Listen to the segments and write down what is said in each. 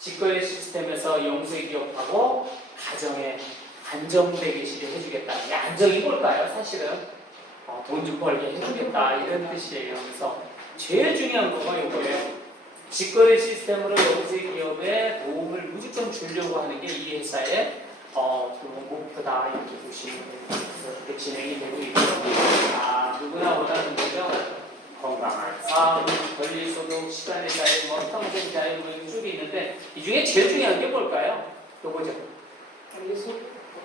직거래 시스템에서 영세 기업하고 가정에 안정되게 해주겠다. 이 안정이 뭘까요? 사실은 돈 좀 벌게 해주겠다 이런 뜻이에요. 그래서 제일 중요한 거가 이거예요. 직거래 시스템으로 영세 기업에 도움을 무조건 주려고 하는 게 이 회사의 목표다 이렇게 보시면 돼요. 그래서 이렇게 진행이 되고 있고, 누구나 원하는 거죠. 건강한 삶, 권리소득, 시간의 자유, 평생 자유 쭉 있는데 이 중에 제일 중요한 게 뭘까요? 요거죠.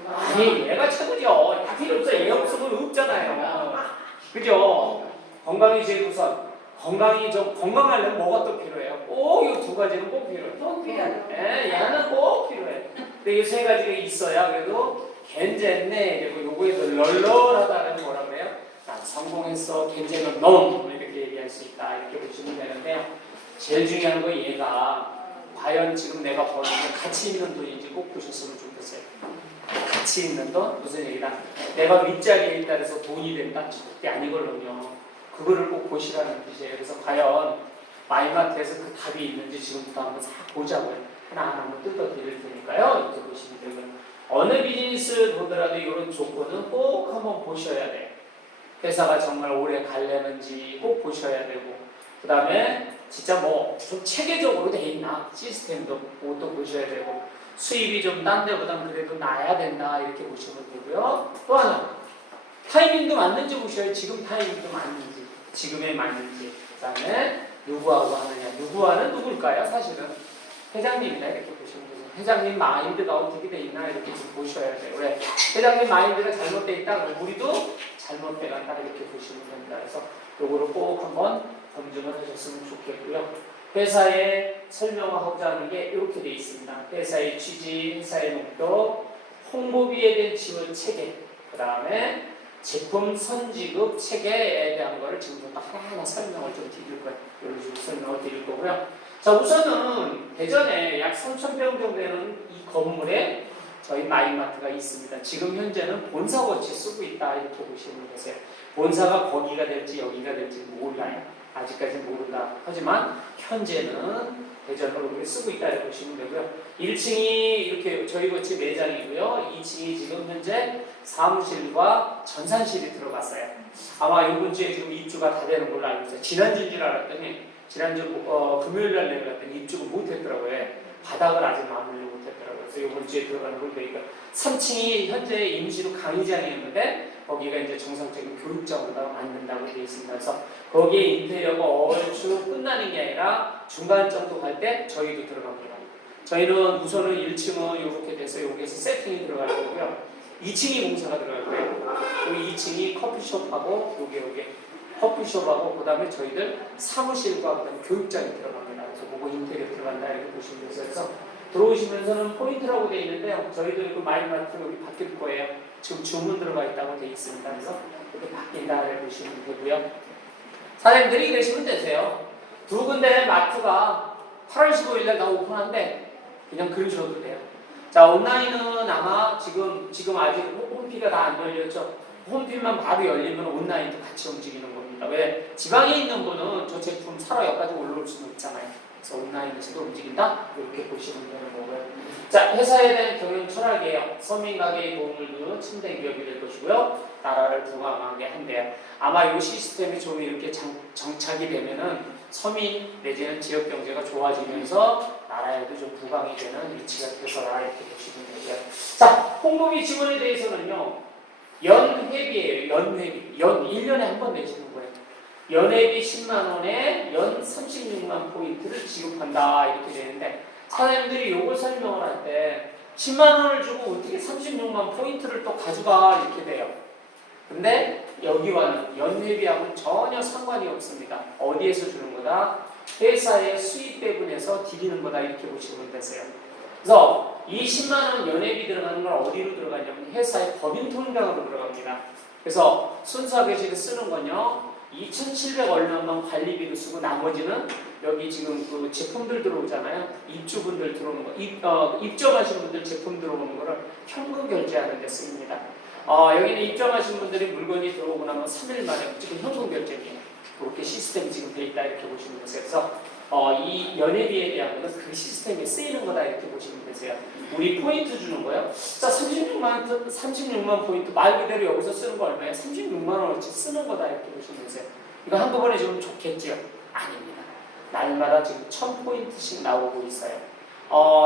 아니, 얘가 최고죠. 다 필요 없어. 얘 없으면 없잖아요. 그죠? 건강이 제일 우선. 건강하려면 뭐가 또 필요해요? 꼭 이 두 가지는 꼭 필요해요. 꼭 필요하죠. 예, 얘는 꼭 필요해. 근데 이 세 가지가 있어야 그래도 괜찮네. 그리고 요거에도 널널하다는 뭐라 그래요? 난 성공했어. 괜찮은 놈. 이렇게 얘기할 수 있다. 이렇게 보시면 되는데요. 제일 중요한 거 얘가 과연 지금 내가 버는 게 가치 있는 돈인지 꼭 보셨으면 좋겠어요. 가치 있는 돈? 무슨 얘기다? 내가 윗자리에 있다 해서 돈이 된다? 절대 아니거든요. 그거를 꼭 보시라는 뜻이에요. 그래서 과연 마이마트에서 그 답이 있는지 지금부터 한번 싹 보자고요. 하나하나 한번 뜯어 드릴 테니까요. 이렇게 보시면 되고요. 어느 비즈니스 보더라도 이런 조건은 꼭 한번 보셔야 돼요. 회사가 정말 오래 가려는지 꼭 보셔야 되고, 그 다음에 진짜 뭐 좀 체계적으로 돼 있나 시스템도 그것도 보셔야 되고, 수입이 좀 딴 데보다 그래도 나야 된다 이렇게 보시면 되고요. 또 하나 타이밍도 맞는지 보셔야 지금 타이밍도 맞는지, 지금에 맞는지. 그 다음에 누구하고 하느냐. 누구와는 누굴까요? 사실은 회장님이다 이렇게 보시면 되죠. 회장님 마인드가 어떻게 돼 있나 이렇게 좀 보셔야 돼요. 왜? 회장님 마인드가 잘못돼 있다 그러면 우리도 잘못돼 간다 이렇게 보시면 됩니다. 그래서 요거를 꼭 한번 검증을 하셨으면 좋겠고요. 회사에 설명하고자 하는 게 이렇게 돼 있습니다. 회사의 취지, 회사의 목표, 홍보비에 대한 지원 체계, 그 다음에 제품 선지급 체계에 대한 거를 지금부터 하나하나 설명을 좀 드릴 거예요. 이런 식으로 설명을 드릴 거고요. 자, 우선은 대전에 약 3,000평 정도 되는 이 건물에 저희 마이마트가 있습니다. 지금 현재는 본사 거치 쓰고 있다 이렇게 보시면 되세요. 본사가 거기가 될지 여기가 될지 몰라요. 아직까지는 모른다. 하지만 현재는 대전으로 우리 쓰고 있다 이렇게 보시면 되고요. 1층이 이렇게 저희 거치 매장이고요. 2층이 지금 현재 사무실과 전산실이 들어갔어요. 아마 이번 주에 지금 입주가 다 되는 걸로 알고 있어요. 지난주인 줄 알았더니 지난주 금요일 날 내려갔더니 입주가 못했더라고요. 바닥을 아직 마무리를 못했더라고요. 그래서 이번 주에 들어가는 걸로 되니까 3층이 현재 임시로 강의장이었는데 거기가 이제 정상적인 교육장으로 만든다고 되어 있습니다. 그래서 거기에 인테리어가 얼추 끝나는 게 아니라 중간 정도 갈 때 저희도 들어갑니다. 저희는 우선은 1층은 이렇게 돼서 여기에서 세팅이 들어갈 거고요. 2층이 공사가 들어갈 거예요. 여기 2층이 커피숍하고 여기 커피숍하고 그 다음에 저희들 사무실과 그 다음에 교육장이 들어갑니다. 그래서 그거 인테리어 들어간다 이렇게 보시면 되세요. 그래서 들어오시면서는 포인트라고 되어 있는데요. 저희들 그 마이마트 여기 바뀔 거예요. 지금 주문 들어가 있다고 되어 있습니다. 그래서 이렇게 바뀐다 이렇게 보시면 되고요. 사장님들이 이러시면 되세요. 두 군데 마트가 8월 15일 날 다 오픈한데 그냥 그러셔도 돼요. 자, 온라인은 아마 지금 아직 홈피가 다 안 열렸죠. 홈피만 바로 열리면 온라인도 같이 움직이는 겁니다. 왜? 지방에 있는 분은 저 제품 사러 여기까지 올라올 수는 있잖아요. 그래서 온라인에서도 움직인다? 이렇게 보시면 되는 거고요. 자, 회사에 대한 경영 철학이에요. 서민 가게의 도움을 주는 침대 기업이 될 것이고요. 나라를 부강하게 한대요. 아마 이 시스템이 좀 이렇게 정착이 되면은 서민 내지는 지역 경제가 좋아지면서 나라에도 좀 부강이 되는 위치가 되서라 이렇게 보시면 되고요. 자, 홍보비 지원에 대해서는요. 연회비예요. 연회비. 1년에 한 번 내시는 거예요. 연회비 10만 원에 연 36만 포인트를 지급한다 이렇게 되는데 사장님들이 요걸 설명을 할 때 10만 원을 주고 어떻게 36만 포인트를 또 가져가 이렇게 돼요. 근데 여기와는 연회비하고는 전혀 상관이 없습니다. 어디에서 주는 거다? 회사의 수입 배분에서 드리는 거다 이렇게 보시면 되세요. 그래서 이 10만 원 연회비 들어가는 건 어디로 들어가냐면 회사의 법인 통장으로 들어갑니다. 그래서 순수하게 지금 쓰는 건요. 2,700 얼마만 관리비로 쓰고 나머지는 여기 지금 그 제품들 들어오잖아요. 입주분들 들어오는 거, 입점하신 분들 제품 들어오는 거를 현금 결제하는 데 씁니다. 여기는 입점하신 분들이 물건이 들어오고 나면 3일 만에 무조건 현금 결제입니다. 그렇게 시스템이 지금 돼 있다 이렇게 보시면 되세요. 그래서 이 연회비에 대한 거는 그 시스템에 쓰이는 거다 이렇게 보시면 되세요. 우리 포인트 주는 거요. 자, 36만 포인트 말 그대로 여기서 쓰는 거 얼마예요? 36만 원어치 쓰는 거다 이렇게 보시면 되세요. 이거 한꺼번에 지금 좋겠죠? 아닙니다. 날마다 지금 1000포인트씩 나오고 있어요.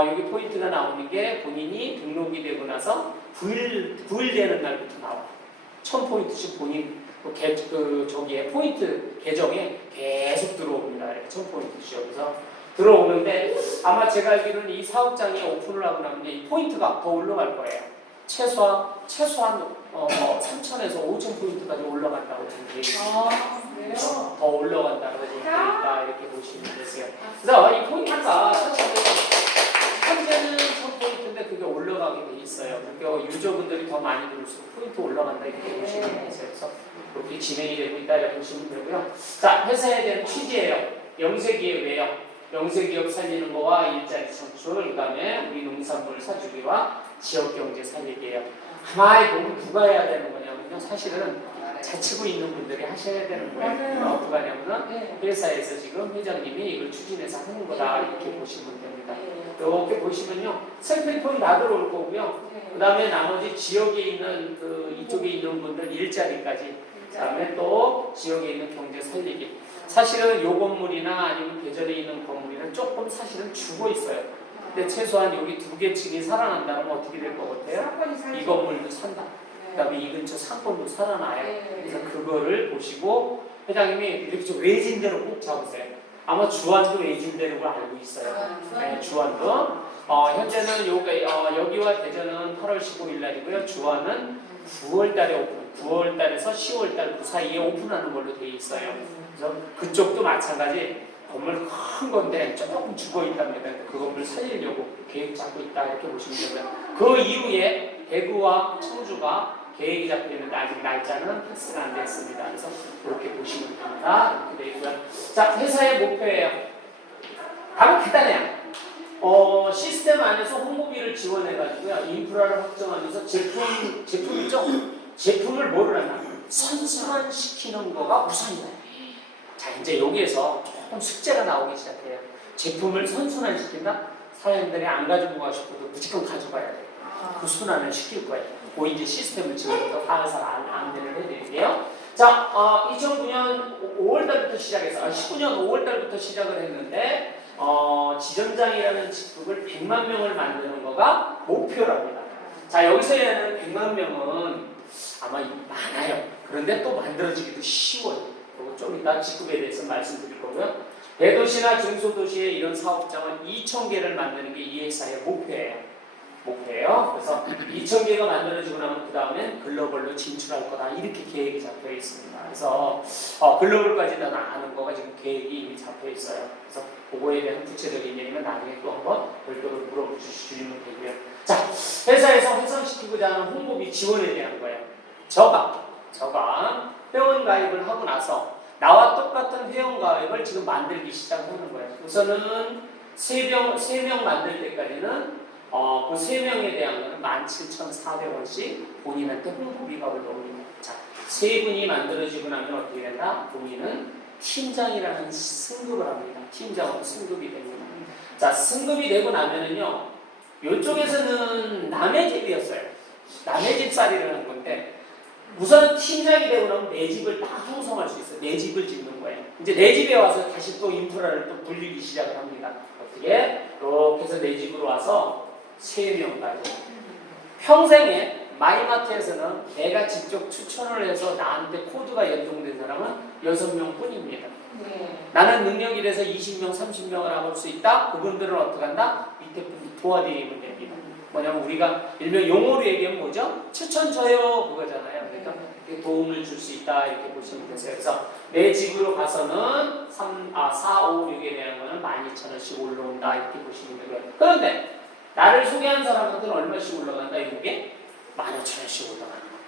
여기 포인트가 나오는 게 본인이 등록이 되고 나서 9일 되는 날부터 나와요. 1000포인트씩 본인 저기에 포인트 계정에 계속 들어옵니다. 이렇게 1000포인트씩 여기서 들어오는데 아마 제가 알기로는 이 사업장에 오픈을 하고 나면 이 포인트가 더 올라갈 거예요. 최소한 3,000에서 5,000포인트까지 올라간다고 얘기했습니다. 그래요? 더 올라간다고 얘기했다 이렇게 보시면 되세요. 그래서 이 포인트가 현재는 1000포인트인데 그게 올라가게 돼 있어요. 그러니까 유저분들이 더 많이 들을수록 포인트 올라간다 이렇게 보시면 되세요. 그래서 그렇게 진행이 되고 있다 이렇게 보시면 되고요. 자, 회사에 대한 취지예요. 영세기업 왜요? 영세기업 살리는 거와 일자리 창출, 그 다음에 우리 농산물 사주기와 지역경제 살리기예요. 가만히 보면 누가 해야 되는 거냐면요. 사실은 자치구 있는 분들이 하셔야 되는 거예요. 어떻게 하냐면은 회사에서 지금 회장님이 이걸 추진해서 하는 거다 이렇게 보시면 됩니다. 이렇게 보시면요. 셀프리폼이 다 들어올 거고요. 그 다음에 나머지 지역에 있는 이쪽에 있는 분들 일자리까지, 그 다음에 또 지역에 있는 경제 살리기. 사실은 요 건물이나 아니면 대전에 있는 건물이나 조금 사실은 죽어 있어요. 근데 최소한 여기 두 개 층이 살아난다면 어떻게 될 것 같아요? 이 건물도 산다. 그 다음에 이 근처 상권도 살아나요. 그래서 그거를 보시고 회장님이 이렇게 좀 외진대로 꼭 잡으세요. 아마 주안도 외진대로 알고 있어요. 네, 주안도. 현재는 여기와 대전은 8월 15일 날이고요. 주안은 9월 달에 오픈. 9월 달에서 10월 달 그 사이에 오픈하는 걸로 되어 있어요. 그래서 그쪽도 마찬가지 건물 큰 건데 조금 죽어 있답니다. 그 건물 살리려고 계획 잡고 있다 이렇게 보시면 되고요. 그 이후에 대구와 청주가 계획이 잡혀 있는데 아직 날짜는 패스가 안 됐습니다. 그래서 그렇게 보시면 됩니다. 이렇게 되어 있고요. 자, 회사의 목표예요. 바로 간단해요. 시스템 안에서 홍보비를 지원해가지고요. 인프라를 확정하면서 제품이죠. 제품을 뭐를 하나? 선순환시키는 거가 우선이에요. 자, 이제 여기에서 조금 숙제가 나오기 시작해요. 제품을 선순환시킨다? 사장님들이 안 가지고 가고 싶어도 무조건 가져가야 돼요. 그 순환을 시킬 거예요. 그 이제 시스템을 지금부터 항상 안내를 해드릴게요. 자, 2009년 5월달부터 시작해서 19년 5월달부터 시작을 했는데 지점장이라는 직급을 100만 명을 만드는 거가 목표랍니다. 자, 여기서 얘는 100만 명은 아마 많아요. 그런데 또 만들어지기도 쉬워요. 그리고 좀 이따 직급에 대해서 말씀드릴 거고요. 대도시나 중소도시의 이런 사업장은 2,000개를 만드는 게 이 회사의 목표예요. 그래서 2,000개가 만들어지고 나면 그 다음엔 글로벌로 진출할 거다 이렇게 계획이 잡혀 있습니다. 그래서 글로벌까지 나가는 거가 지금 계획이 이미 잡혀 있어요. 그래서 그거에 대한 구체적인 얘기는 나중에 또 한번 별도로 물어주시면 되고요. 자, 회사에서 활성시키고자 하는 홍보비 지원에 대한 거예요. 저가 회원 가입을 하고 나서 나와 똑같은 회원 가입을 지금 만들기 시작하는 거예요. 우선은 3명 만들 때까지는 그 3명에 대한 거는 17,400원씩 본인한테 홍보비가 올라옵니다. 자, 3분이 만들어지고 나면 어떻게 된다? 본인은 팀장이라는 승급을 합니다. 팀장으로 승급이 됩니다. 자, 승급이 되고 나면은요, 이쪽에서는 남의 집이었어요. 남의 집살이라는 건데, 우선 팀장이 되고 나면 내 집을 딱 형성할 수 있어요. 내 집을 짓는 거예요. 이제 내 집에 와서 다시 또 인프라를 또 불리기 시작을 합니다. 어떻게? 이렇게 해서 내 집으로 와서 3명까지. 평생에 마이마트에서는 내가 직접 추천을 해서 나한테 코드가 연동된 사람은 6명 뿐입니다. 나는 능력이 돼서 20명, 30명을 해볼 수 있다? 그분들은 어떻게 한다? 밑에 분들 도와드리면 됩니다. 뭐냐면 우리가 일명 용어로 얘기하면 뭐죠? 추천 줘요 그거잖아요. 그러니까 이렇게 도움을 줄 수 있다 이렇게 보시면 되세요. 그래서 내 집으로 가서는 4, 5, 6에 대한 거는 12,000원씩 올라온다 이렇게 보시면 되고요. 그런데 나를 소개한 사람한테는 얼마씩 올라간다? 이게 15,000원씩 올라가는 거예요.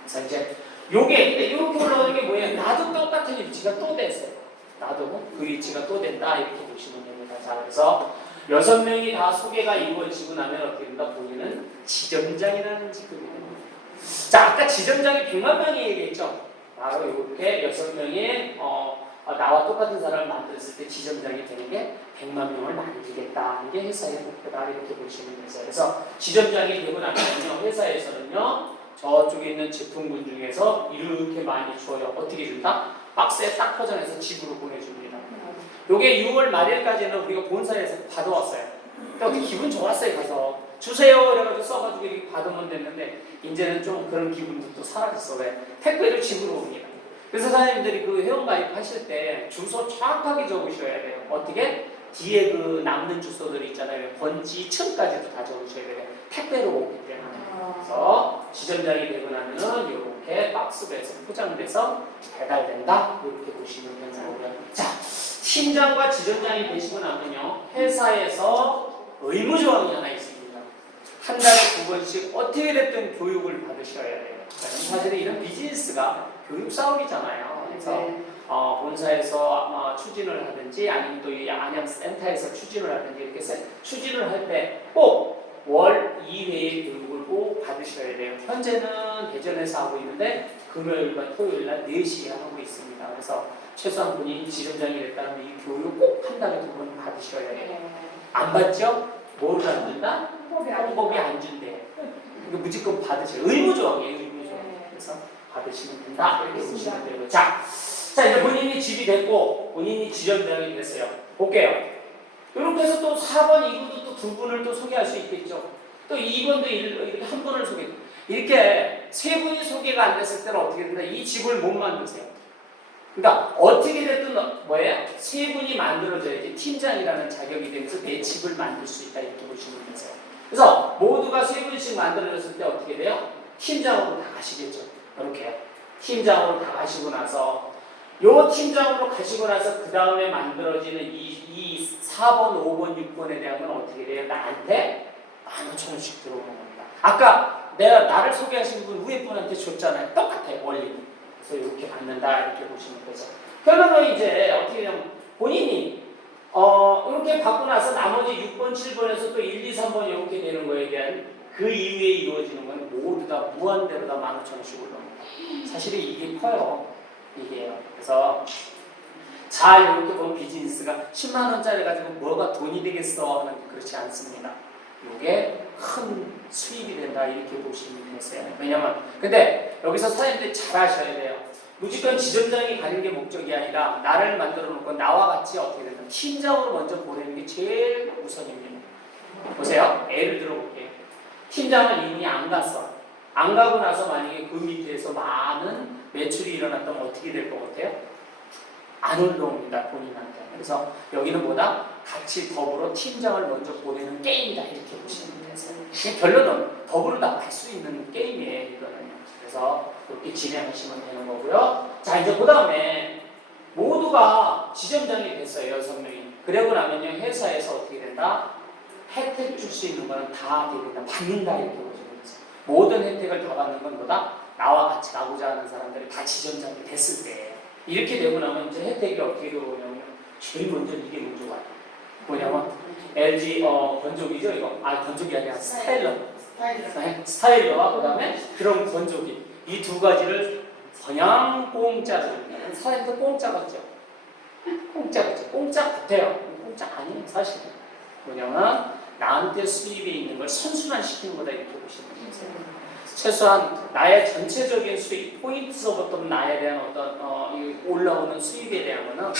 그래서 이제 근데 이렇게 올라가는 게 뭐예요? 나도 똑같은 위치가 또 됐어요. 나도 그 위치가 또 된다 이렇게 보시면 됩니다. 자, 그래서 6명이 다 소개가 이루어지고 나면 어떻게 된다? 본인은 지점장이라는 직급이 됩니다. 자, 아까 지점장이 100만 명이 얘기했죠? 바로 이렇게 6명의 나와 똑같은 사람을 만들었을 때 지점장이 되는 게 100만 명을 만들겠다. 이게 회사의 목표다. 이렇게 보시면 되세요. 그래서 지점장이 되고 나면요, 회사에서는요, 저쪽에 있는 제품군 중에서 이렇게 많이 줘요. 어떻게 준다? 박스에 딱 포장해서 집으로 보내줍니다. 요게 6월 말일까지는 우리가 본사에서 받아왔어요. 근데 기분 좋았어요. 가서 주세요. 그래가지고 써가지고 이렇게 받으면 됐는데 이제는 좀 그런 기분도 또 사라졌어. 왜? 택배를 집으로 옵니다. 그래서 사장님들이 그 회원가입 하실 때 주소 정확하게 적으셔야 돼요. 어떻게? 뒤에 그 남는 주소들이 있잖아요. 번지층까지도 다 적으셔야 돼요. 택배로 오기 때문에. 그래서 지점장이 되고 나면은 이렇게 박스에서 포장돼서 배달된다. 이렇게 보시면 되고요. 자, 팀장과 지점장이 되시고 나면요, 회사에서 의무조항이 하나 있습니다. 한 달에 2번씩 어떻게 됐든 교육을 받으셔야 돼요. 사실은 이런 비즈니스가 교육 사업이잖아요. 그래서 본사에서 추진을 하든지 아니면 또 이 안양센터에서 추진을 하든지 이렇게 추진을 할 때 꼭 월 2회의 교육을 꼭 받으셔야 돼요. 현재는 대전에서 하고 있는데 금요일과 토요일날 4시에 하고 있습니다. 그래서 최소한 본인이 지점장이 됐다면 이 교육 꼭 한 달에 2번 받으셔야 돼요. 안 받죠? 뭐를 안 준다? 홍보비 안 준대. 이거 무조건 받으셔야 돼요. 의무조항이에요. 의무조항. 그래서 받으시면 된다. 이렇게 보시면 되고. 자, 이제 본인이 집이 됐고 본인이 지점장이 됐어요. 볼게요. 이렇게 해서 또 4번, 2번도 또 2분을 또 소개할 수 있겠죠. 또 2번도 이렇게 한 분을 소개. 이렇게 3분이 소개가 안 됐을 때는 어떻게 된다? 이 집을 못 만드세요. 그러니까 어떻게 됐든 뭐예요? 3분이 만들어져야지 팀장이라는 자격이 되면서 내 집을 만들 수 있다. 이렇게 보시면 되세요. 그래서 모두가 3분씩 만들어졌을 때 어떻게 돼요? 팀장으로 다 가시겠죠. 이렇게 팀장으로 다 가시고 나서 요 팀장으로 가시고 나서 그 다음에 만들어지는 이 4번, 5번, 6번에 대한 건 어떻게 돼요? 나한테 15,000원씩 들어오는 겁니다. 아까 나를 소개하신 분 위에 분한테 줬잖아요. 똑같아요. 원리는. 그래서 이렇게 받는다. 이렇게 보시면 되죠. 그러면 이제 어떻게 되냐면 본인이 이렇게 받고 나서 나머지 6번, 7번에서 또 1, 2, 3번 이렇게 되는 거에 대한 그 이후에 이루어지는 건 모두 다 무한대로 다 15,000원씩 올라옵니다. 사실은 이게 커요. 이게요. 그래서 잘 이렇게 보면 비즈니스가 10만 원짜리 가지고 뭐가 돈이 되겠어 하는 그렇지 않습니다. 이게 큰 수입이 된다 이렇게 보시면 되세요. 왜냐면 근데 여기서 사장님들이 잘 아셔야 돼요. 무조건 지점장이 가는 게 목적이 아니라 나를 만들어 놓고 나와 같이 어떻게 된다. 팀장으로 먼저 보내는 게 제일 우선입니다. 보세요. 예를 들어 볼게요. 팀장은 이미 안 갔어. 안 가고 나서 만약에 그 밑에서 많은 매출이 일어났다면 어떻게 될 것 같아요? 안 올라옵니다. 본인한테. 그래서 여기는 뭐다? 같이 더불어 팀장을 먼저 보내는 게임이다. 이렇게 보시면 되세요. 결론은 더불어 다 갈 수 있는 게임이에요. 이거는요. 그래서 이렇게 진행하시면 되는 거고요. 자, 이제 그 다음에 모두가 지점장이 됐어요. 6명이. 그러고 나면요. 회사에서 어떻게 된다? 혜택 줄 수 있는 거는 다 된다. 받는다. 이렇게 보시면 되세요. 모든 혜택을 다 받는 건 뭐다? 나와 같이 가고자 하는 사람들이 다 지점장이 됐을 때 이렇게 되고 나면 이제 혜택이 어떻게 들어오냐면 제일 먼저 이게 먼저 와요. 뭐냐면 LG 건조기죠 이거. 건조기 아니라 스타일러와 그 다음에 그런 건조기 이 두 가지를 그냥 공짜로 줍니다. 사람들 공짜 같죠? 공짜 같죠? 공짜 같아요. 공짜 아니에요 사실은. 뭐냐면 나한테 수입이 있는 걸 선순환시키는 거다 이렇게 보시면 되세요. 최소한 나의 전체적인 수입, 포인트서부터 나에 대한 어떤 올라오는 수입에 대한 거는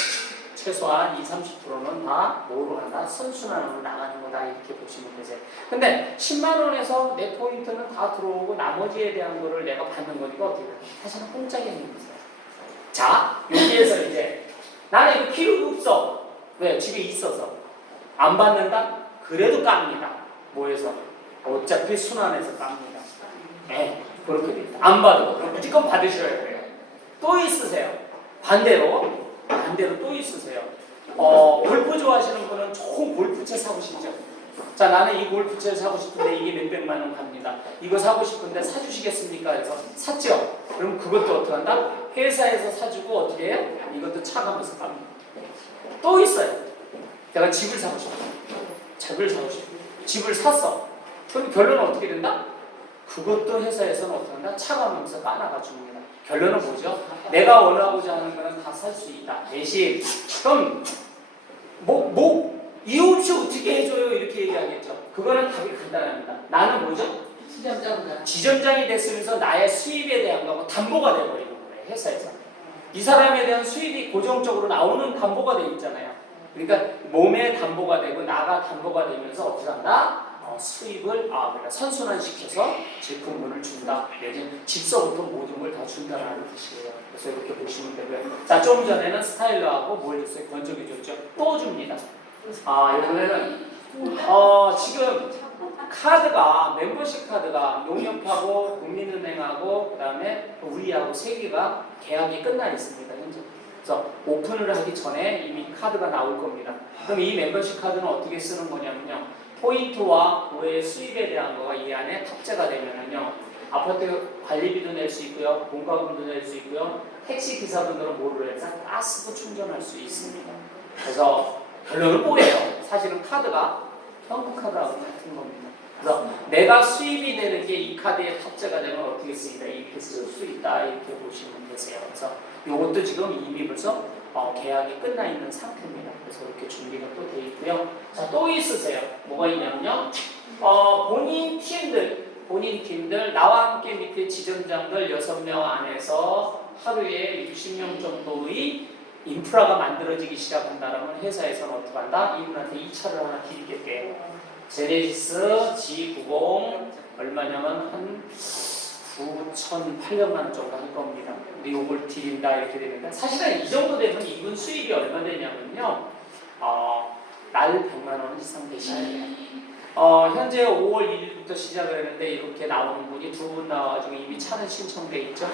최소한 20, 30%는 다 뭐로 간다? 선순환으로 나가는 거다 이렇게 보시면 되세요. 근데 10만 원에서 내 포인트는 다 들어오고 나머지에 대한 거를 내가 받는 거니까 어떻게 돼? 사실은 공짜게 하는 거죠. 자, 여기에서 이제 나는 이거 필요가 없어. 왜? 집에 있어서. 안 받는다? 그래도 깝니다. 뭐해서? 어차피 순환해서 깝니다. 네, 그렇게 됩니다. 안 받아도 무조건 받으셔야 돼요. 또 있으세요. 반대로 또 있으세요. 골프 좋아하시는 분은 좋은 골프채 사고 싶죠. 자, 나는 이 골프채 사고 싶은데 이게 몇백만 원 갑니다. 이거 사고 싶은데 사주시겠습니까? 해서 샀죠. 그럼 그것도 어떻게 한다? 회사에서 사주고 어떻게 해요? 이것도 차가면서 갑니다. 또 있어요. 내가 집을 사고 싶어. 집을 샀어. 그럼 결론은 어떻게 된다? 그것도 회사에서는 어떻게 한다? 차감하면서 까나가 줍니다. 결론은 뭐죠? 내가 원하고자 하는 거는 다 살 수 있다. 대신 그럼 이유 없이 어떻게 해줘요? 이렇게 얘기하겠죠. 그거는 답이 간단합니다. 나는 뭐죠? 지점장이 됐으면서 나의 수입에 대한 거고 담보가 돼버리는 거예요. 회사에서. 이 사람에 대한 수입이 고정적으로 나오는 담보가 돼 있잖아요. 그러니까 몸에 담보가 되고 나가 담보가 되면서 어떻게 한다? 수입을 그러니까 선순환시켜서 제품군을 준다. 내지는 집서부터 모든 걸 다 준다라는 뜻이에요. 그래서 이렇게 보시면 되고요. 자, 좀 전에는 스타일러하고 뭘 줬어요? 건조기 줬죠? 또 줍니다. 이번에는 지금 카드가 멤버십 카드가 농협하고 국민은행하고 그다음에 우리하고 세 개가 계약이 끝나 있습니다. 현재. 그래서 오픈을 하기 전에 이미 카드가 나올 겁니다. 그럼 이 멤버십 카드는 어떻게 쓰는 거냐면요. 포인트와 그의 수입에 대한 거가 이 안에 탑재가 되면은요. 아파트 관리비도 낼 수 있고요. 공과금도 낼 수 있고요. 택시 기사분들은 뭐를 해서 가스도 충전할 수 있습니다. 그래서 결론은 뭐예요? 사실은 카드가 현금카드하고 같은 겁니다. 그래서 내가 수입이 되는 게 이 카드에 탑재가 되면 어떻게 쓰이다? 이렇게 쓸 수 있다. 이렇게 보시면 되세요. 그래서 이것도 지금 이미 벌써 계약이 끝나 있는 상태입니다. 그래서 이렇게 준비가 또 돼 있고요. 자, 또 있으세요. 뭐가 있냐면요. 본인 팀들, 나와 함께 밑에 지점장들 6명 안에서 하루에 60명 정도의 인프라가 만들어지기 시작한다면 회사에서는 어떻게 한다? 이분한테 2차를 하나 드리겠대요. 제네시스 G90 얼마냐면 한 9,800만 원 정도 할 겁니다. 근데 요걸 드린다 이렇게 되는데 사실은 이 정도 되면 이분 수입이 얼마 되냐면요. 날 100만 원 이상 되시네요. 현재 5월 1일부터 시작을 했는데 이렇게 나오는 분이 2분 나와가지고 이미 차는 신청돼 있죠.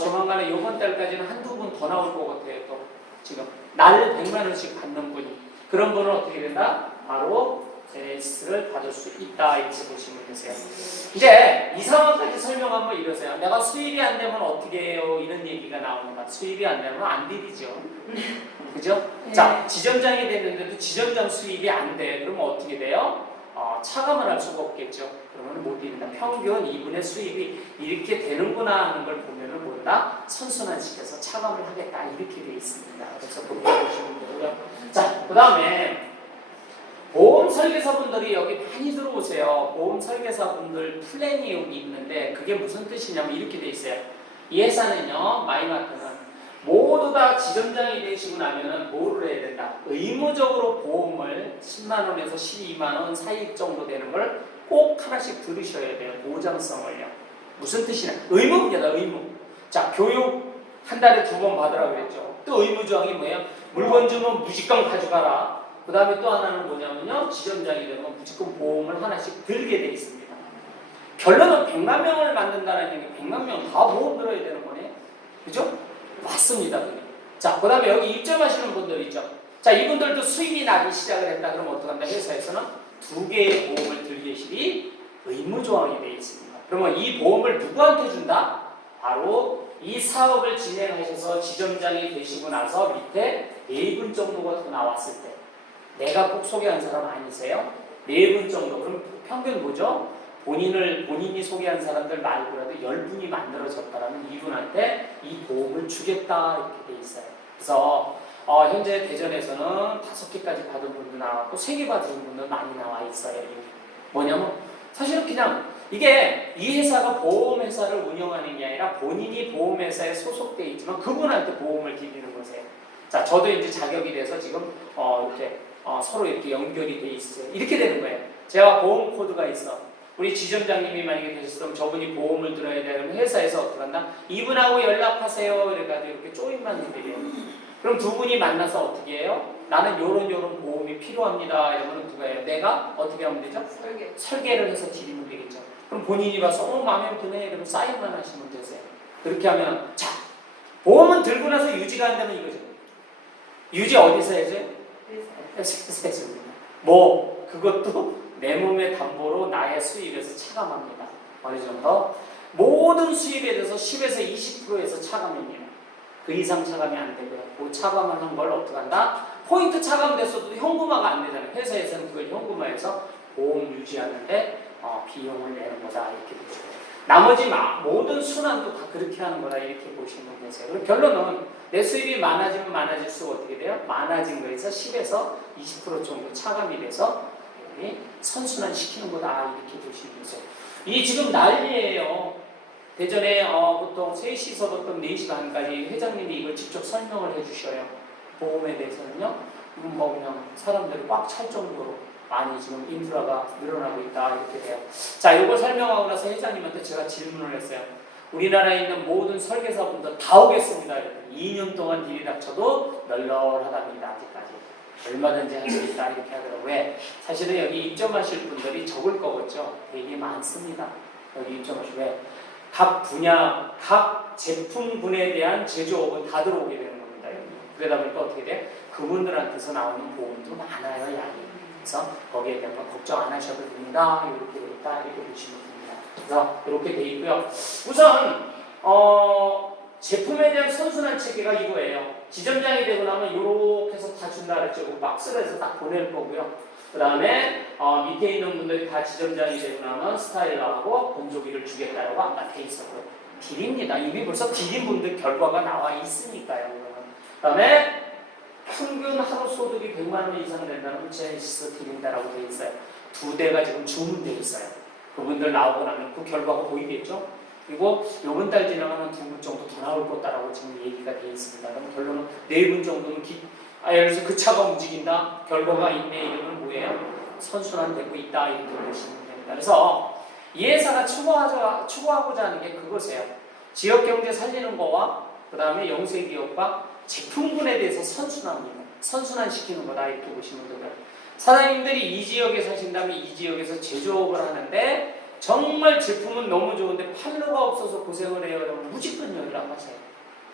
조만간에 이번 달까지는 한두 분 더 나올 것 같아요. 또 지금 날 100만 원씩 받는 분이 그런 분은 어떻게 된다? 바로 제네시스를 받을 수 있다 이렇게 보시면 되세요. 이제 이 상황까지 설명하면 이러세요. 내가 수입이 안 되면 어떻게 해요? 이런 얘기가 나옵니다. 수입이 안 되면 안 드리죠. 그죠? 네. 자, 지점장이 됐는데도 지점장 수입이 안 돼. 그러면 어떻게 돼요? 차감을 할 수가 없겠죠. 그러면 못 드린다. 평균 이분의 수입이 이렇게 되는구나 하는 걸 보면은 뭐다? 선순환시켜서 차감을 하겠다. 이렇게 돼 있습니다. 그래서 그렇게 보시면 되고요. 자, 그 다음에 보험 설계사분들이 여기 많이 들어오세요. 보험 설계사분들 플랜이 여기 있는데 그게 무슨 뜻이냐면 이렇게 돼 있어요. 이 회사는요, 마이마트는 모두 다 지점장이 되시고 나면은 뭐를 해야 된다? 의무적으로 보험을 10만 원에서 12만 원 사이 정도 되는 걸 꼭 하나씩 들으셔야 돼요. 보장성을요. 무슨 뜻이냐? 의무입니다. 의무. 자, 교육 한 달에 2번 받으라고 그랬죠. 또 의무조항이 뭐예요? 물건 주면 무조건 가져가라. 그 다음에 또 하나는 뭐냐면요. 지점장이 되면 무조건 보험을 하나씩 들게 돼 있습니다. 결론은 100만 명을 만든다는 얘기 100만 명 다 보험 들어야 되는 거네. 그죠? 맞습니다. 자, 그 다음에 여기 입점하시는 분들 있죠. 자, 이분들도 수입이 나기 시작을 했다. 그러면 어떡한다? 회사에서는 2개의 보험을 들계실이 의무조항이 되어 있습니다. 그러면 이 보험을 누구한테 준다? 바로 이 사업을 진행하셔서 지점장이 되시고 나서 밑에 4분 정도가 더 나왔을 때 내가 꼭 소개한 사람 아니세요? 4분 정도. 그럼 평균 뭐죠? 본인이 소개한 사람들 말고라도 10분이 만들어졌다라면 이분한테 이 보험을 주겠다 이렇게 돼 있어요. 그래서 현재 대전에서는 5개까지 받은 분도 나왔고 3개 받은 분도 많이 나와 있어요. 뭐냐면 사실은 그냥 이게 이 회사가 보험회사를 운영하는 게 아니라 본인이 보험회사에 소속돼 있지만 그분한테 보험을 드리는 거세요. 자, 저도 이제 자격이 돼서 지금 이렇게 서로 이렇게 연결이 돼 있어요. 이렇게 되는 거예요. 제가 보험 코드가 있어. 우리 지점장님이 만약에 되셨으면 저분이 보험을 들어야 되면 회사에서 어떻게 한다? 이분하고 연락하세요. 이래가지고 이렇게 조인만 해드려요. 그럼 2분이 만나서 어떻게 해요? 나는 요런 보험이 필요합니다. 이러면 누가 해요? 내가 어떻게 하면 되죠? 설계를 해서 드리면 되겠죠. 그럼 본인이 봐서 마음에 드네. 그럼 사인만 하시면 되세요. 그렇게 하면 자, 보험은 들고 나서 유지가 안 되면 이거죠. 유지 어디서 해줘요? 회사에서 해줍니다. 그것도 내 몸의 담보로 나의 수입에서 차감합니다. 어느 정도? 모든 수입에 대해서 10에서 20%에서 차감입니다. 그 이상 차감이 안 되고요. 그 차감을 한 걸 어떻게 한다? 포인트 차감됐어도 현금화가 안 되잖아요. 회사에서는 그걸 현금화해서 보험 유지하는데 비용을 내는 거다 이렇게 보시고 나머지 모든 순환도 다 그렇게 하는 거다 이렇게 보시면 되세요. 그리고 결론은 내 수입이 많아지면 많아질수록 어떻게 돼요? 많아진 거에서 10에서 20% 정도 차감이 돼서 여기 선순환 시키는 거다 이렇게 보시면 되세요. 이 지금 난리예요. 대전에 보통 3시서부터 4시 반까지 회장님이 이걸 직접 설명을 해주셔요. 보험에 대해서는요. 뭐 그냥 사람들이 꽉 찰 정도로 많이 지금 인프라가 늘어나고 있다 이렇게 돼요. 자, 이걸 설명하고 나서 회장님한테 제가 질문을 했어요. 우리나라에 있는 모든 설계사분들 다 오겠습니다. 2년 동안 딜이 닥쳐도 널널하답니다. 아직까지. 얼마든지 할 수 있다 이렇게 하더라고요. 왜? 사실은 여기 입점하실 분들이 적을 거겠죠. 되게 많습니다. 여기 입점하시고 왜? 각 분야, 각 제품군에 대한 제조업은 다 들어오게 되는 겁니다. 여기. 그러다 보니까 어떻게 돼? 그분들한테서 나오는 보험도 많아요. 양이. 그래서 거기에 대한 건 걱정 안 하셔도 됩니다. 이렇게 돼 있다. 이렇게 보시면 됩니다. 그래서 이렇게 돼 있고요. 우선 제품에 대한 선순환 체계가 이거예요. 지점장이 되고 나면 이렇게 해서 다 준다 그랬죠. 박스로 해서 딱 보낼 거고요. 그 다음에 밑에 있는 분들이 다 지점장이 되고 나면 스타일러하고 건조기를 주겠다라고 아까 돼 있었고요. 딜입니다. 이미 벌써 딜인 분들 결과가 나와 있으니까요. 그 다음에 평균 하루 소득이 100만 원 이상 된다면 제네시스 드린다라고 되어 있어요. 2대가 지금 주문되어 있어요. 그분들 나오고 나면 그 결과가 보이겠죠? 그리고 이번 달 지나가면 2분 정도 더 나올 거다라고 지금 얘기가 되어 있습니다. 그럼 결론은 4분 정도는 예를 들어서 그 차가 움직인다? 결과가 있네. 이러면 뭐예요? 선순환되고 있다. 이렇게 보시면 됩니다. 그래서 이 회사가 추구하고자 하는 게 그거세요. 지역경제 살리는 거와 그 다음에 영세기업과 제품군에 대해서 선순환시키는 거다 이렇게 보시면 됩니다. 사장님들이 이 지역에 사신다면 이 지역에서 제조업을 하는데 정말 제품은 너무 좋은데 판로가 없어서 고생을 해요. 그러면 무조건 연락하세요.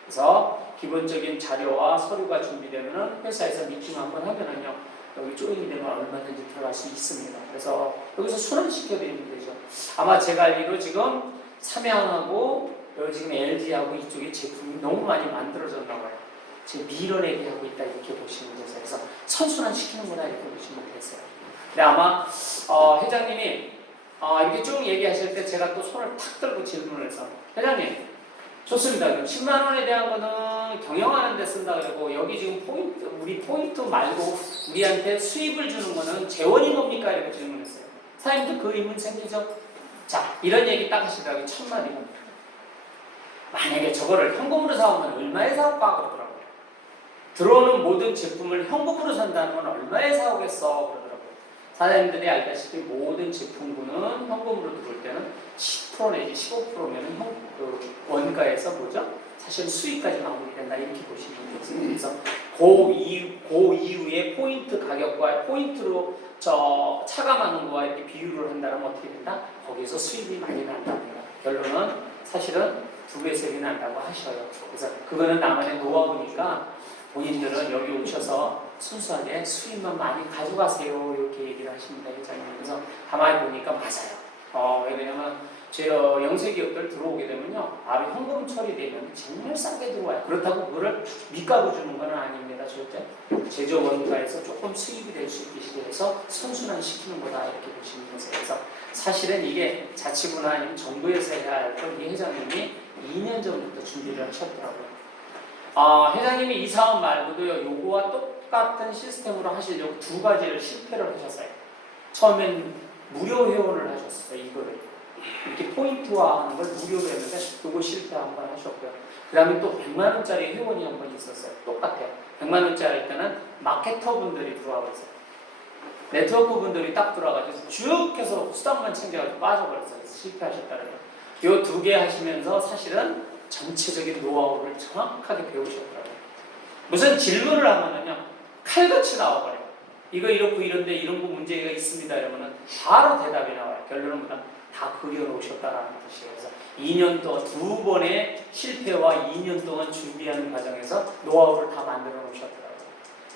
그래서 기본적인 자료와 서류가 준비되면 회사에서 미팅 한번 하면은요 여기 조인이 되면 얼마든지 들어갈 수 있습니다. 그래서 여기서 순환시켜드리면 되죠. 아마 제가 알기로 지금 삼양하고 여기 지금 LG하고 이쪽에 제품이 너무 많이 만들어졌나 봐요. 지금 밀어내기 하고 있다 이렇게 보시면 되세요. 그래서 선순환 시키는 거다 이렇게 보시면 되세요. 근데 아마 회장님이 이렇게 쭉 얘기하실 때 제가 또 손을 탁 들고 질문을 해서 회장님 좋습니다. 10만 원에 대한 거는 경영하는 데 쓴다 그러고 여기 지금 우리 포인트 말고 우리한테 수입을 주는 거는 재원이 뭡니까? 이렇게 질문했어요. 사장님도 그 의문 생기죠? 자, 이런 얘기 딱 하시더라고요. 천만이면 만약에 저거를 현금으로 사오면 얼마에 사올까 그러더라고요. 들어오는 모든 제품을 현금으로 산다는 건 얼마에 사오겠어 그러더라고요. 사장님들이 알다시피 모든 제품군은 현금으로 들어올 때는 10% 내지 15%면 원가에서 뭐죠? 사실 수익까지 마무리된다 이렇게 보시면 되겠습니다. 그래서 그 이후에 포인트 가격과 포인트로 차감하는 거와 이렇게 비율을 한다면 어떻게 된다? 거기에서 수익이 많이 난답니다. 결론은 사실은 2배, 3배 난다고 하셔요. 그래서 그거는 나만의 노하우니까 본인들은 여기 오셔서 순수하게 수입만 많이 가져가세요 이렇게 얘기를 하십니다. 회장님. 그래서 가만히 보니까 맞아요. 왜냐면 제가 영세기업들 들어오게 되면요 바로 현금 처리되면 정말 싸게 들어와요. 그렇다고 그거를 밑값을 주는 건 아닙니다. 절대 제조 원가에서 조금 수입이 될 수 있게 해서 선순환 시키는 거다 이렇게 보시면 되세요. 그래서 사실은 이게 자치구나 아니면 정부에서 해야 할 걸 이 회장님이 2년 전부터 준비를 하셨더라고요. 회장님이 이 사업 말고도요, 요거와 똑같은 시스템으로 하시려고 2가지를 실패를 하셨어요. 처음엔 무료 회원을 하셨어요, 이거를. 이렇게 포인트화하는 걸 무료로 했는데, 요거 실패 한번 하셨고요. 그 다음에 또 100만원짜리 회원이 한 번 있었어요. 똑같아요. 100만원짜리 할 때는 마케터 분들이 들어와 있어요. 네트워크 분들이 딱 들어와가지고 쭉 해서 수당만 챙겨가지고 빠져버렸어요. 그래서 실패하셨다는 거예요. 요 2개 하시면서 사실은 전체적인 노하우를 정확하게 배우셨더라고요. 무슨 질문을 하면은요, 칼같이 나와버려요. 이거 이렇고 이런데 이런 거 문제가 있습니다. 이러면은 바로 대답이 나와요. 결론은 뭐다? 다 그려놓으셨다라는 뜻이에요. 그래서 2년 동안 2번의 실패와 2년 동안 준비하는 과정에서 노하우를 다 만들어 놓으셨더라고요.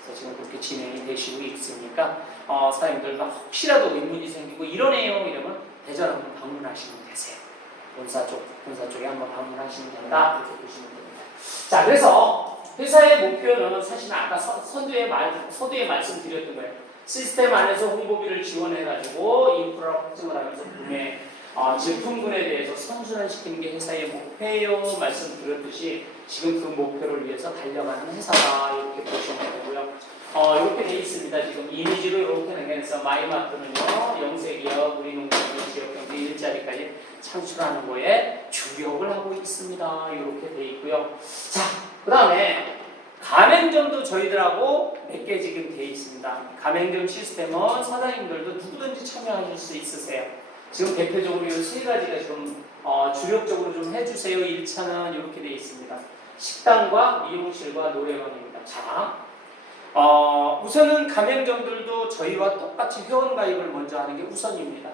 그래서 지금 그렇게 진행이 되시고 있으니까, 사장님들 혹시라도 의문이 생기고 이러네요. 이러면 대전 한번 방문하시면 되세요. 본사 쪽에 한번 방문하시면 된다. 이렇게 보시면 됩니다. 자, 그래서 회사의 목표는 사실 아까 서두에 말씀드렸던 거예요. 시스템 안에서 홍보비를 지원해가지고 인프라 확증을 하면서 구매 제품군에 대해서 선순환시키는 게 회사의 목표예요. 말씀드렸듯이 지금 그 목표를 위해서 달려가는 회사다 이렇게 보시면 되고요. 이렇게 돼 있습니다. 지금 이미지로 이렇게 남겨서 마이마트는요, 영세기업, 우리농산물, 지역경제 일자리까지 창출하는 거에 주력을 하고 있습니다. 이렇게 돼 있고요. 자, 그 다음에 가맹점도 저희들하고 몇 개 지금 돼 있습니다. 가맹점 시스템은 사장님들도 누구든지 참여하실 수 있으세요. 지금 대표적으로 이 세 가지가 지금 주력적으로 좀 해주세요. 1차는 이렇게 돼 있습니다. 식당과 미용실과 노래방입니다. 자, 우선은 가맹점들도 저희와 똑같이 회원가입을 먼저 하는 게 우선입니다.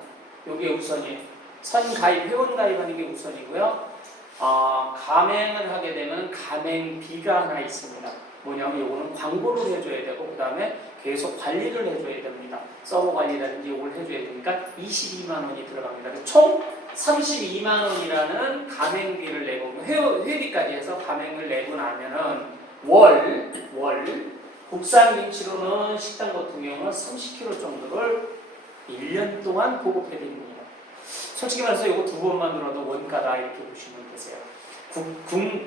이게 우선이에요. 선가입, 회원가입하는 게 우선이고요. 가맹을 하게 되면 가맹비가 하나 있습니다. 뭐냐면 이거는 광고를 해줘야 되고 그 다음에 계속 관리를 해줘야 됩니다. 서버 관리라든지 이걸 해줘야 되니까 22만 원이 들어갑니다. 총 32만 원이라는 가맹비를 내고 회비까지 해서 가맹을 내고 나면은 월 국산 김치로는 식당 같은 경우는 30kg 정도를 1년 동안 보급해 드립니다. 솔직히 말해서 이거 두 번만 들어도 원가다 이렇게 보시면 되세요.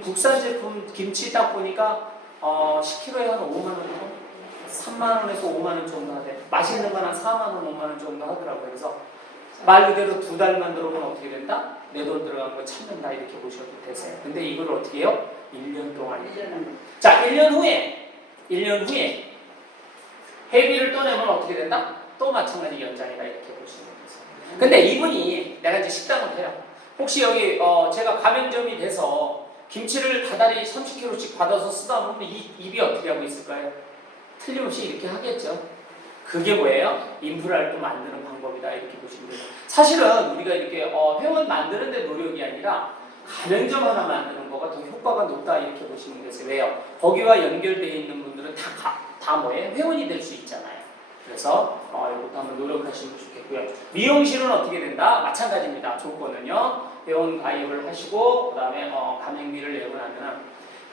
국산 제품 김치 딱 보니까 10kg에 한 5만 원 정도? 3만 원에서 5만 원 정도 하대. 맛있는 건 한 4만 원, 5만 원 정도 하더라고요. 그래서 말 그대로 두 달만 들어보면 어떻게 된다? 내 돈 들어간 거 참는다 이렇게 보셔도 되세요. 근데 이걸 어떻게 해요? 1년 동안. 자, 1년 후에 회비를 떠내면 어떻게 된다? 또 마찬가지 연장이다 이렇게 보시면 되세요. 근데 이분이 내가 이제 식당을 해요. 혹시 여기 제가 가맹점이 돼서 김치를 다달이 30kg씩 받아서 쓰다 보면 입이 어떻게 하고 있을까요? 틀림없이 이렇게 하겠죠. 그게 뭐예요? 인프라를 또 만드는 방법이다 이렇게 보시면 돼요. 사실은 우리가 이렇게 회원 만드는 데 노력이 아니라 가맹점 하나 만드는 거가 더 효과가 높다 이렇게 보시면 되세요. 왜요? 거기와 연결되어 있는 분들은 다 뭐예요? 회원이 될 수 있잖아요. 그래서 이것도 한번 노력하시면 좋겠고요. 미용실은 어떻게 된다? 마찬가지입니다. 조건은요. 회원 가입을 하시고 그 다음에 가맹비를 내고 나면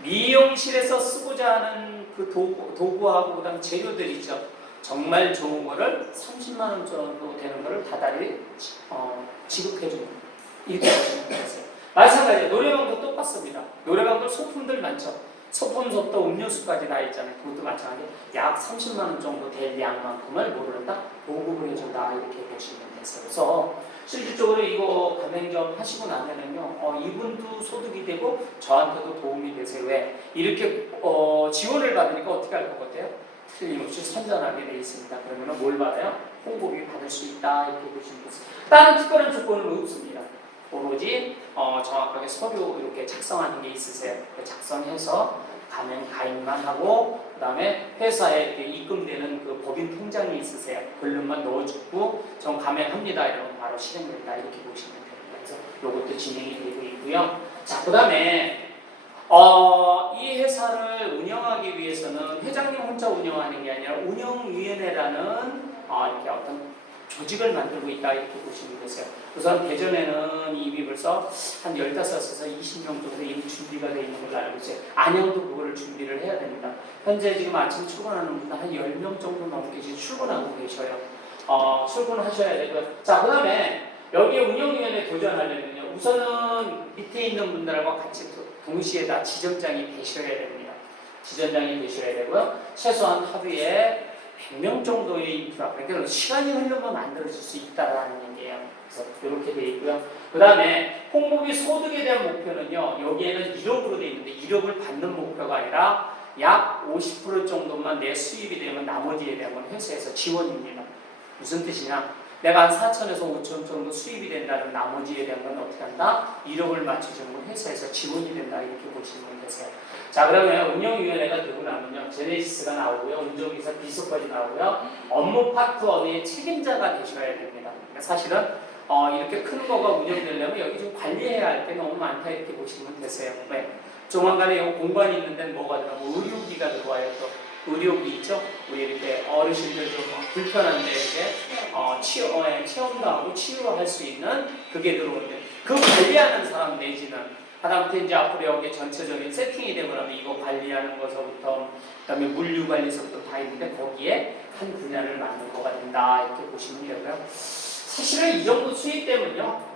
미용실에서 쓰고자 하는 그 도구하고 그 다음에 재료들 있죠. 정말 좋은 거를 30만 원 정도 되는 거를 다달이 지급해 줍니다. 이렇게 보시면 되겠어요. 마찬가지로 노래방도 똑같습니다. 노래방도 소품들 많죠. 소품부터 음료수까지 다 있잖아요. 그것도 마찬가지로 약 30만 원 정도 될 양만큼을 모른다 보급을 해준다 이렇게 보시면 됐어요. 그래서 실질적으로 이거 가맹점 하시고 나면은요, 이분도 소득이 되고 저한테도 도움이 되세요. 왜? 이렇게 지원을 받으니까 어떻게 할 것 같아요? 틀림없이 선전하게 되어 있습니다. 그러면 뭘 받아요? 홍보비 받을 수 있다 이렇게 보시면 되세요. 다른 특별한 조건은 없습니다. 오로지 정확하게 서류 이렇게 작성하는 게 있으세요. 작성해서 가맹 가입만 하고 그 다음에 회사에 이렇게 입금되는 그 법인 통장이 있으세요. 글름만 넣어주고 전 가맹합니다 이러면 바로 실행된다 이렇게 보시면 됩니다. 그래서 이것도 진행이 되고 있고요. 자, 그 다음에 이 회사를 운영하기 위해서는 회장님 혼자 운영하는 게 아니라 운영위원회라는 이렇게 어떤 조직을 만들고 있다 이렇게 보시면 되세요. 우선 대전에는 이미 벌써 한 15에서 20명 정도 이미 준비가 되어 있는 걸로 알고 있어요. 안양도 그거를 준비를 해야 됩니다. 현재 지금 아침 출근하는 분들 한 10명 정도 넘게 지금 출근하고 계셔요. 출근하셔야 되고요. 자, 그 다음에 여기에 운영위원회 도전하려면요. 우선은 밑에 있는 분들하고 같이 동시에 다 지점장이 되셔야 됩니다. 지점장이 되셔야 되고요. 최소한 하루에 100명 정도의 인프라, 그러니까 시간이 흐르면 만들어질 수 있다라는 얘기예요. 그래서 이렇게 되어 있고요. 그 다음에 홍보비 소득에 대한 목표는요, 여기에는 1억으로 되어 있는데 1억을 받는 목표가 아니라 약 50% 정도만 내 수입이 되면 나머지에 대한 건 회사에서 지원입니다. 무슨 뜻이냐? 내가 한 4천에서 5천 정도 수입이 된다면 나머지에 대한 건 어떻게 한다? 1억을 맞춰주는 건 회사에서 지원이 된다 이렇게 보시면 되세요. 자, 그러면 운영위원회가 되고 나면요, 제네시스가 나오고요, 운전기사 비서까지 나오고요, 업무 파트너의 책임자가 되셔야 됩니다. 그러니까 사실은 이렇게 큰 거가 운영되려면 여기 좀 관리해야 할 게 너무 많다 이렇게 보시면 되세요. 왜? 조만간에 이 공간이 있는 데는 뭐가 들어가고 의료기가 들어와요. 또 의료기 있죠? 우리 이렇게 어르신들 좀 불편한데 이렇게 체험도 하고 치유할 수 있는 그게 들어오는데 그 관리하는 사람 내지는 하다못해 이제 앞으로 여기 전체적인 세팅이 되고 나면 이거 관리하는 것부터 그다음에 물류 관리서부터 다 있는데 거기에 한 분야를 만들고가 된다 이렇게 보시면 되고요. 사실은 이 정도 수입 때문요.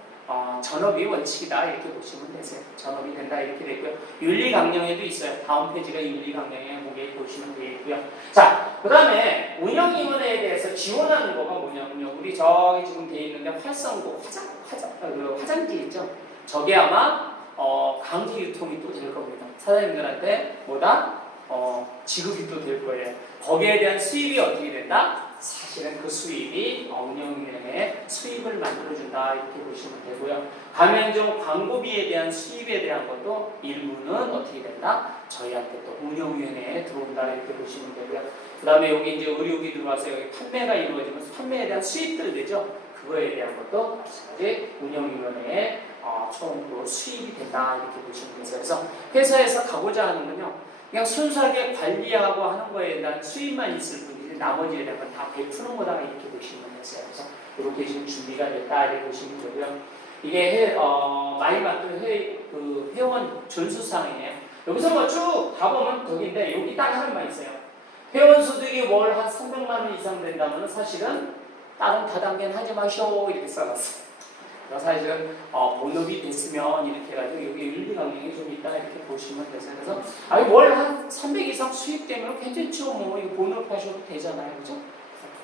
전업이 원칙이다 이렇게 보시면 되세요. 전업이 된다 이렇게 되고요. 윤리 강령에도 있어요. 다음 페이지가 윤리 강령에 거기에 보시면 되겠고요. 자, 그 다음에 운영위원회에 대해서 지원하는 거가 뭐냐면요. 우리 저기 지금 돼 있는데 활성도 화장지 있죠. 저게 아마 강제 유통이 또 될 겁니다. 사장님들한테 뭐다? 지급이 또 될 거예요. 거기에 대한 수입이 어떻게 된다? 사실은 그 수입이 운영위원회에 수입을 만들어준다 이렇게 보시면 되고요. 가맹점 광고비에 대한 수입에 대한 것도 일부는 어떻게 된다? 저희한테 또 운영위원회에 들어온다 이렇게 보시면 되고요. 그 다음에 여기 이제 의료비 들어와서 여기 판매가 이루어지면서 판매에 대한 수입들 되죠. 그거에 대한 것도 마찬가지 운영위원회에 총 또 수입이 된다 이렇게 보시면 되죠. 그래서 회사에서 가고자 하는 건요. 그냥 순수하게 관리하고 하는 거에 대한 수입만 있을 뿐이지 나머지에 대한 건 다 베푸는 거다 이렇게 보시면 되세요. 그래서 이렇게 지금 준비가 됐다 이렇게 보시면 되고요. 이게 많이 봤던 그 회원 준수사항이에요. 여기서 뭐 쭉 가보면 거기인데 여기 딱 하는 말 있어요. 회원 소득이 월 한 300만 원 이상 된다면 사실은 다른 다단계는 하지 마시오 이렇게 써놨어요. 사실은 본업이 됐으면 이렇게 해가지고 여기 윤리 강령이 좀 있다 이렇게 보시면 되세요. 그래서 월 한 300 이상 수입되면 괜찮죠. 뭐 이거 본업 하셔도 되잖아요, 그죠?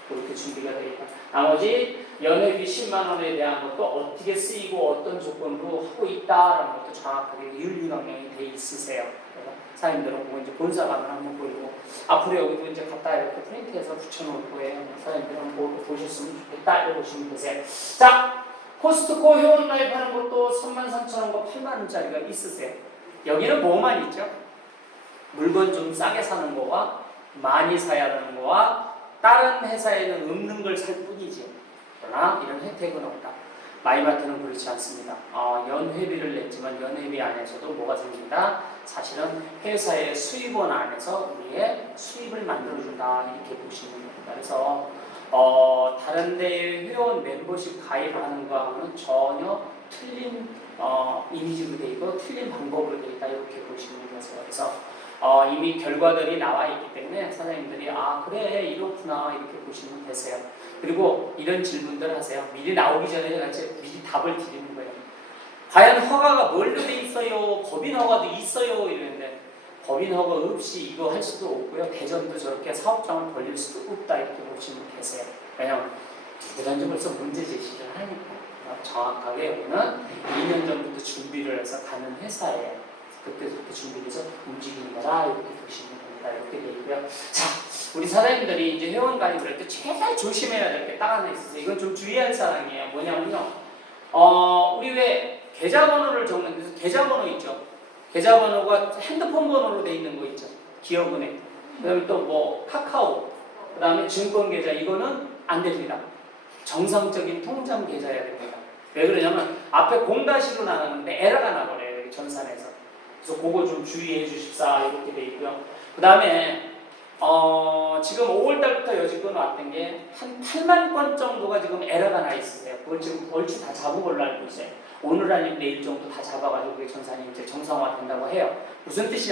그렇게 준비가 되겠다. 나머지 연회비 10만 원에 대한 것도 어떻게 쓰이고 어떤 조건으로 하고 있다라는 것도 정확하게 윤리 강령이 돼 있으세요. 그래서 사장님들은 그거 이제 본사가면 한번 보이고 앞으로 여기도 이제 갖다 이렇게 프린트해서 붙여놓을 거예요. 사장님들은 보셨으면 좋겠다 이렇게 보시면 되세요. 자. 코스트코 회원 가입하는 것도 33,000원과 8만원짜리가 있으세요. 여기는 뭐만 있죠? 물건 좀 싸게 사는 거와 많이 사야 하는 거와 다른 회사에는 없는 걸 살 뿐이죠. 그러나 이런 혜택은 없다. 마이마트는 그렇지 않습니다. 연회비를 냈지만 연회비 안에서도 뭐가 생긴다? 사실은 회사의 수입원 안에서 우리의 수입을 만들어준다 이렇게 보시면 됩니다. 그래서 다른 데 회원 멤버십 가입하는 거하고는 전혀 틀린 이미지로 되어 있고 틀린 방법으로 되어 있다 이렇게 보시면 되세요. 그래서 이미 결과들이 나와 있기 때문에 사장님들이 그래 이렇구나 이렇게 보시면 되세요. 그리고 이런 질문들 하세요. 미리 나오기 전에 같이 미리 답을 드리는 거예요. 과연 허가가 뭘로 돼 있어요? 법인 허가도 있어요? 이러는데 법인 허가 없이 이거 할 수도 없고요. 대전도 저렇게 사업장을 벌릴 수도 없다 이렇게 보시면 되세요. 왜냐하면 누구든지 벌써 문제 제시를 하니까 정확하게 여기는 2년 전부터 준비를 해서 가는 회사예요. 그때부터 준비를 해서 움직이는 거라 이렇게 보시면 됩니다. 이렇게 되어 있고요. 자, 우리 사장님들이 이제 회원 가입을 할 때 제일 조심해야 될 게 딱 하나 있어요. 이건 좀 주의할 사항이에요. 뭐냐면요. 우리 왜 계좌번호를 적는 데서 계좌번호 있죠. 계좌번호가 핸드폰 번호로 돼 있는 거 있죠. 기업은행. 그 다음에 또 뭐 카카오. 그 다음에 증권계좌. 이거는 안 됩니다. 정상적인 통장 계좌여야 됩니다. 왜 그러냐면 앞에 공다시로 나가는데 에러가 나버려요. 여기 전산에서. 그래서 그거 좀 주의해 주십사 이렇게 돼 있고요. 그 다음에 지금 5월달부터 여지껏 왔던 게 한 8만 건 정도가 지금 에러가 나 있으세요. 그걸 지금 얼추 다 잡은 걸로 알고 있어요. 오늘 아니면 내일 정도 다 잡아가지고 전산이 이제 정상화 된다고 해요. 무슨 뜻이냐?